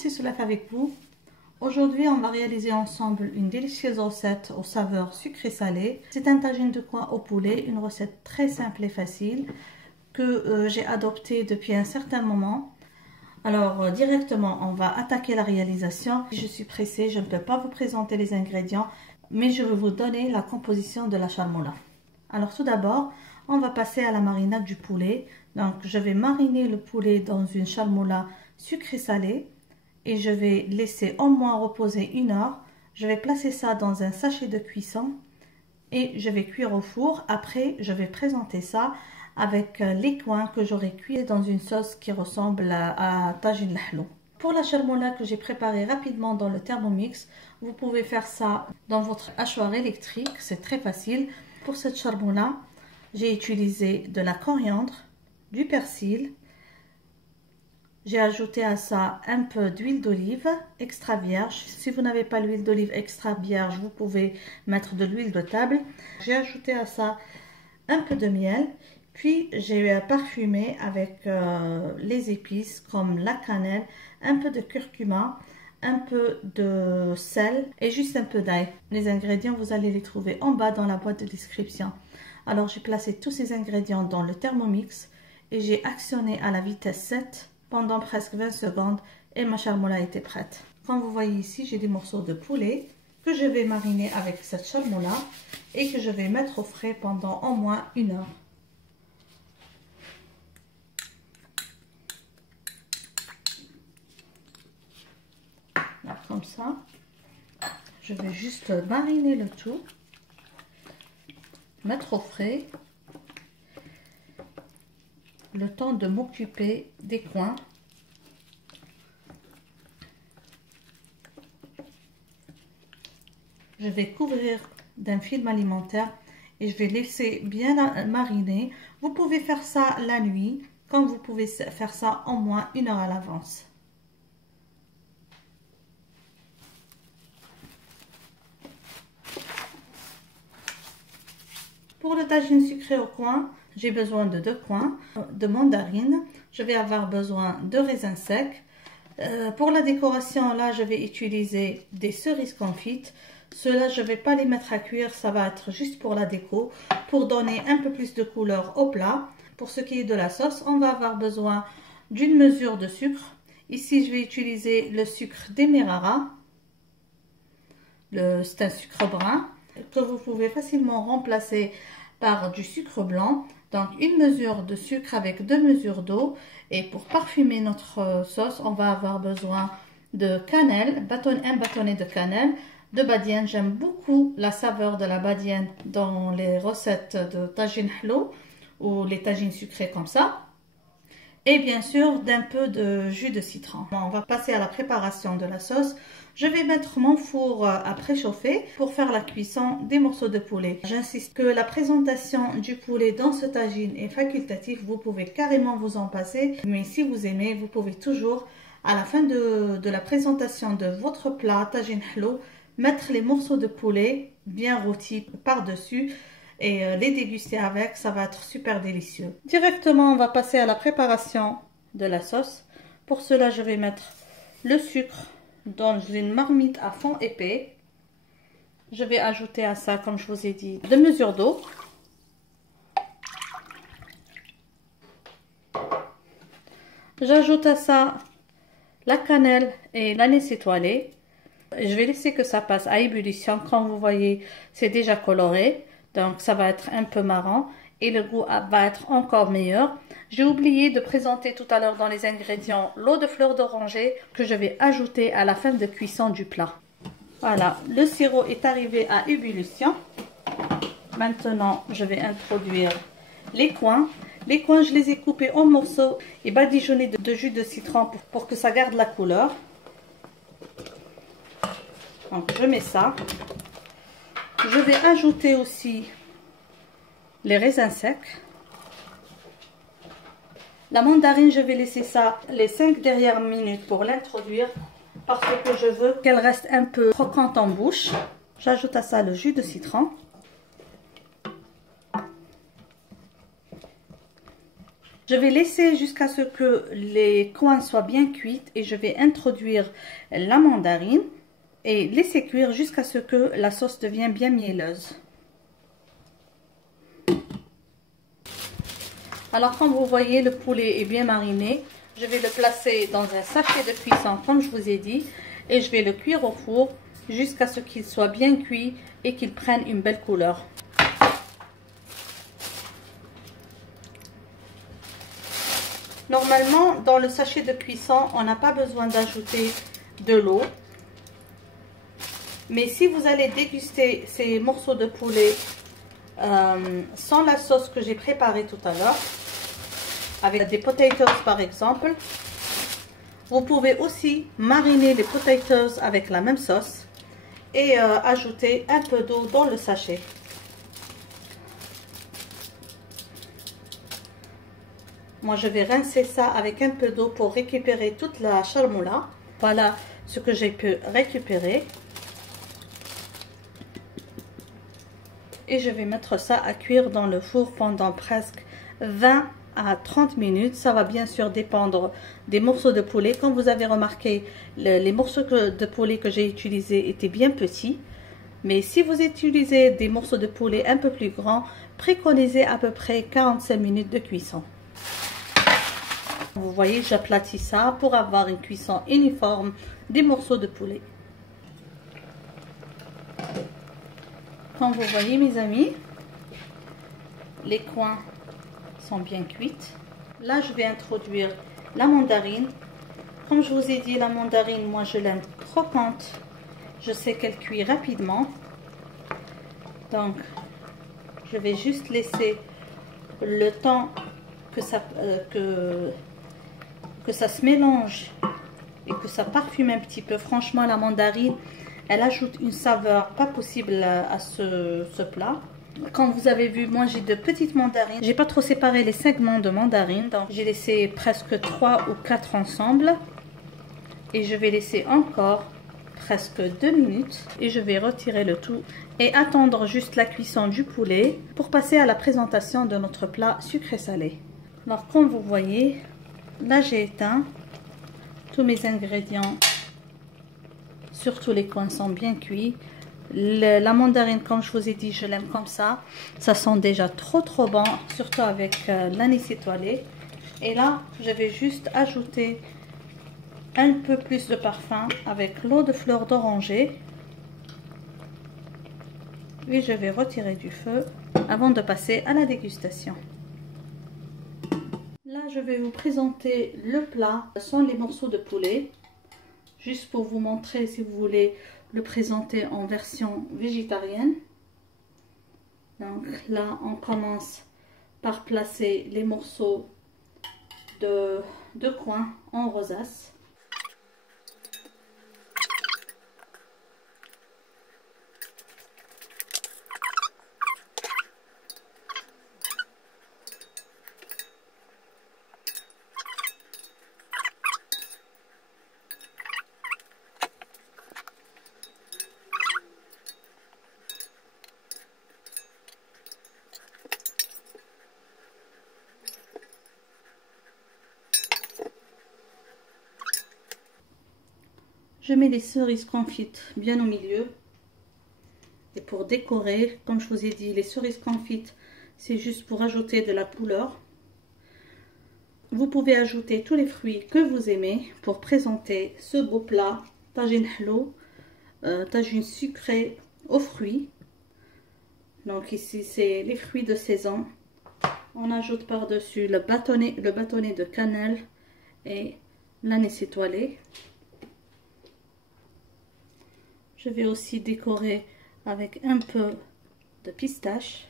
c'est Soulaf avec vous. Aujourd'hui, on va réaliser ensemble une délicieuse recette aux saveurs sucrées-salées. C'est un tagine de coin au poulet, une recette très simple et facile que j'ai adoptée depuis un certain moment. Alors directement, on va attaquer la réalisation. Je suis pressée, je ne peux pas vous présenter les ingrédients, mais je vais vous donner la composition de la charmoula. Alors tout d'abord, on va passer à la marinade du poulet. Donc je vais mariner le poulet dans une charmoula sucrée-salée et je vais laisser au moins reposer 1 heure. Je vais placer ça dans un sachet de cuisson et je vais cuire au four. Après, je vais présenter ça avec les coins que j'aurai cuits dans une sauce qui ressemble à tagine lahlo. Pour la charmoula que j'ai préparée rapidement dans le Thermomix, vous pouvez faire ça dans votre hachoir électrique, c'est très facile. Pour cette charmoula, j'ai utilisé de la coriandre, du persil, j'ai ajouté à ça un peu d'huile d'olive extra vierge. Si vous n'avez pas l'huile d'olive extra vierge, vous pouvez mettre de l'huile de table. J'ai ajouté à ça un peu de miel. Puis j'ai parfumé avec les épices comme la cannelle, un peu de curcuma, un peu de sel et juste un peu d'ail. Les ingrédients, vous allez les trouver en bas dans la boîte de description. Alors j'ai placé tous ces ingrédients dans le Thermomix et j'ai actionné à la vitesse 7 pendant presque 20 secondes et ma charmoula était prête. Comme vous voyez ici, j'ai des morceaux de poulet que je vais mariner avec cette charmoula et que je vais mettre au frais pendant au moins 1 heure. Là, comme ça, je vais juste mariner le tout, mettre au frais, le temps de m'occuper des coins. Je vais couvrir d'un film alimentaire et je vais laisser bien mariner. Vous pouvez faire ça la nuit, comme vous pouvez faire ça au moins 1 heure à l'avance. Pour le tagine sucré au coin, j'ai besoin de 2 coins de mandarine. Je vais avoir besoin de raisins secs. Pour la décoration, là, je vais utiliser des cerises confites. Ceux-là, je ne vais pas les mettre à cuire, ça va être juste pour la déco, pour donner un peu plus de couleur au plat. Pour ce qui est de la sauce, on va avoir besoin d'une mesure de sucre. Ici, je vais utiliser le sucre Demerara. C'est un sucre brun que vous pouvez facilement remplacer par du sucre blanc. Donc une mesure de sucre avec 2 mesures d'eau. Et pour parfumer notre sauce, on va avoir besoin de cannelle, un bâtonnet de cannelle, de badiane. J'aime beaucoup la saveur de la badiane dans les recettes de tagine hlo ou les tagines sucrés comme ça. Et bien sûr d'un peu de jus de citron. On va passer à la préparation de la sauce. Je vais mettre mon four à préchauffer pour faire la cuisson des morceaux de poulet. J'insiste que la présentation du poulet dans ce tagine est facultative. Vous pouvez carrément vous en passer. Mais si vous aimez, vous pouvez toujours, à la fin de la présentation de votre plat tagine hlo, mettre les morceaux de poulet bien rôtis par-dessus et les déguster avec, ça va être super délicieux. Directement, on va passer à la préparation de la sauce. Pour cela, je vais mettre le sucre dans une marmite à fond épais. Je vais ajouter à ça, comme je vous ai dit, 2 mesures d'eau. J'ajoute à ça la cannelle et l'anis étoilé. Je vais laisser que ça passe à ébullition. Comme vous voyez, c'est déjà coloré. Donc ça va être un peu marron et le goût va être encore meilleur. J'ai oublié de présenter tout à l'heure dans les ingrédients l'eau de fleur d'oranger que je vais ajouter à la fin de cuisson du plat. Voilà, le sirop est arrivé à ébullition. Maintenant, je vais introduire les coins. Les coins, je les ai coupés en morceaux et badigeonnés de jus de citron pour que ça garde la couleur. Donc je mets ça. Je vais ajouter aussi les raisins secs. La mandarine, je vais laisser ça les 5 dernières minutes pour l'introduire parce que je veux qu'elle reste un peu croquante en bouche. J'ajoute à ça le jus de citron. Je vais laisser jusqu'à ce que les coins soient bien cuits et je vais introduire la mandarine et laisser cuire jusqu'à ce que la sauce devienne bien mielleuse. Alors comme vous voyez, le poulet est bien mariné. Je vais le placer dans un sachet de cuisson comme je vous ai dit et je vais le cuire au four jusqu'à ce qu'il soit bien cuit et qu'il prenne une belle couleur. Normalement, dans le sachet de cuisson, on n'a pas besoin d'ajouter de l'eau. Mais si vous allez déguster ces morceaux de poulet sans la sauce que j'ai préparée tout à l'heure, avec des potatoes par exemple, vous pouvez aussi mariner les potatoes avec la même sauce et ajouter un peu d'eau dans le sachet. Moi, je vais rincer ça avec un peu d'eau pour récupérer toute la charmoula. Voilà ce que j'ai pu récupérer. Et je vais mettre ça à cuire dans le four pendant presque 20 à 30 minutes. Ça va bien sûr dépendre des morceaux de poulet. Comme vous avez remarqué, les morceaux de poulet que j'ai utilisés étaient bien petits. Mais si vous utilisez des morceaux de poulet un peu plus grands, préconisez à peu près 45 minutes de cuisson. Vous voyez, j'aplatis ça pour avoir une cuisson uniforme des morceaux de poulet. Comme vous voyez mes amis, les coins sont bien cuits. Là, je vais introduire la mandarine. Comme je vous ai dit, la mandarine, moi je l'aime croquante. Je sais qu'elle cuit rapidement. Donc, je vais juste laisser le temps que ça se mélange et que ça parfume un petit peu. Franchement, la mandarine, elle ajoute une saveur pas possible à ce plat. Comme vous avez vu, moi j'ai de petites mandarines. J'ai pas trop séparé les segments de mandarine, donc j'ai laissé presque 3 ou 4 ensemble. Et je vais laisser encore presque 2 minutes. Et je vais retirer le tout et attendre juste la cuisson du poulet pour passer à la présentation de notre plat sucré-salé. Alors comme vous voyez, là j'ai éteint tous mes ingrédients. Surtout les coins sont bien cuits. La mandarine, comme je vous ai dit, je l'aime comme ça. Ça sent déjà trop bon, surtout avec l'anis étoilé. Et là, je vais juste ajouter un peu plus de parfum avec l'eau de fleur d'oranger. Et je vais retirer du feu avant de passer à la dégustation. Là, je vais vous présenter le plat sans les morceaux de poulet. Juste pour vous montrer si vous voulez le présenter en version végétarienne. Donc là, on commence par placer les morceaux de coin en rosace. Je mets les cerises confites bien au milieu. Et pour décorer, comme je vous ai dit, les cerises confites, c'est juste pour ajouter de la couleur. Vous pouvez ajouter tous les fruits que vous aimez pour présenter ce beau plat, tagine hello, tagine sucré aux fruits. Donc ici, c'est les fruits de saison. On ajoute par-dessus le bâtonnet de cannelle et l'anis étoilé. Je vais aussi décorer avec un peu de pistache.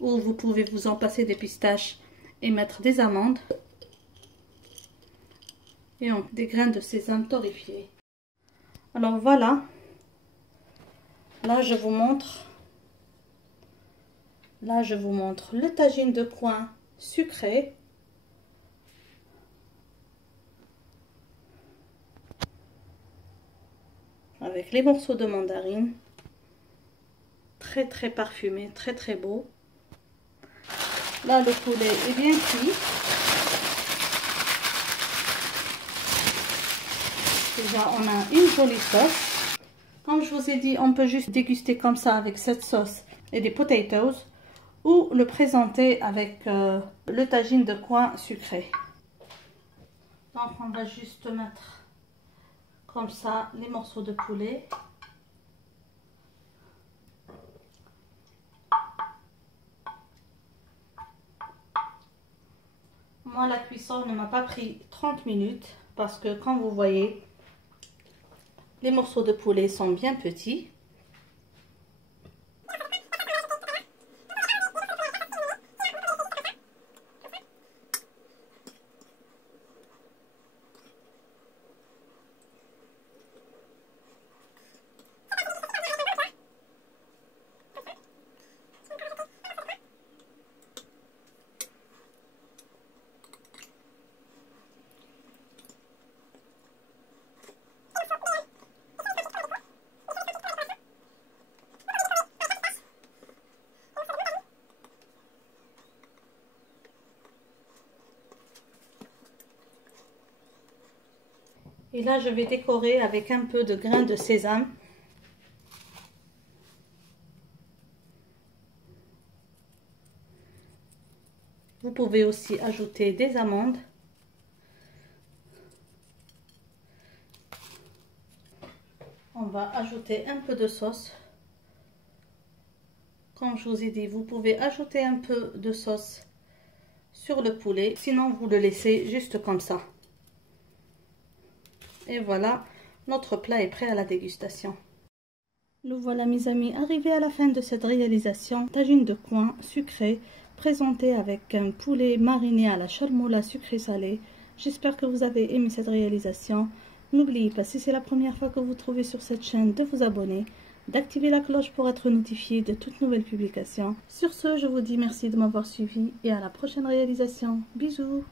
Ou vous pouvez vous en passer des pistaches et mettre des amandes. Et des graines de sésame torréfiées. Alors voilà. Là je vous montre le tagine de coin sucré. Avec les morceaux de mandarine. très parfumé, très beau. Là, le poulet est bien cuit. Déjà, on a une jolie sauce. Comme je vous ai dit, on peut juste déguster comme ça avec cette sauce et des potatoes ou le présenter avec le tagine de coin sucré. Donc, on va juste mettre comme ça les morceaux de poulet. Moi, la cuisson ne m'a pas pris 30 minutes parce que, comme vous voyez, les morceaux de poulet sont bien petits. Et là, je vais décorer avec un peu de grains de sésame. Vous pouvez aussi ajouter des amandes. On va ajouter un peu de sauce. Comme je vous ai dit, vous pouvez ajouter un peu de sauce sur le poulet. Sinon, vous le laissez juste comme ça. Et voilà, notre plat est prêt à la dégustation. Nous voilà, mes amis, arrivés à la fin de cette réalisation. Tagine de coin sucré, présenté avec un poulet mariné à la charmoula sucré salé. J'espère que vous avez aimé cette réalisation. N'oubliez pas, si c'est la première fois que vous trouvez sur cette chaîne, de vous abonner, d'activer la cloche pour être notifié de toutes nouvelles publications. Sur ce, je vous dis merci de m'avoir suivi et à la prochaine réalisation. Bisous!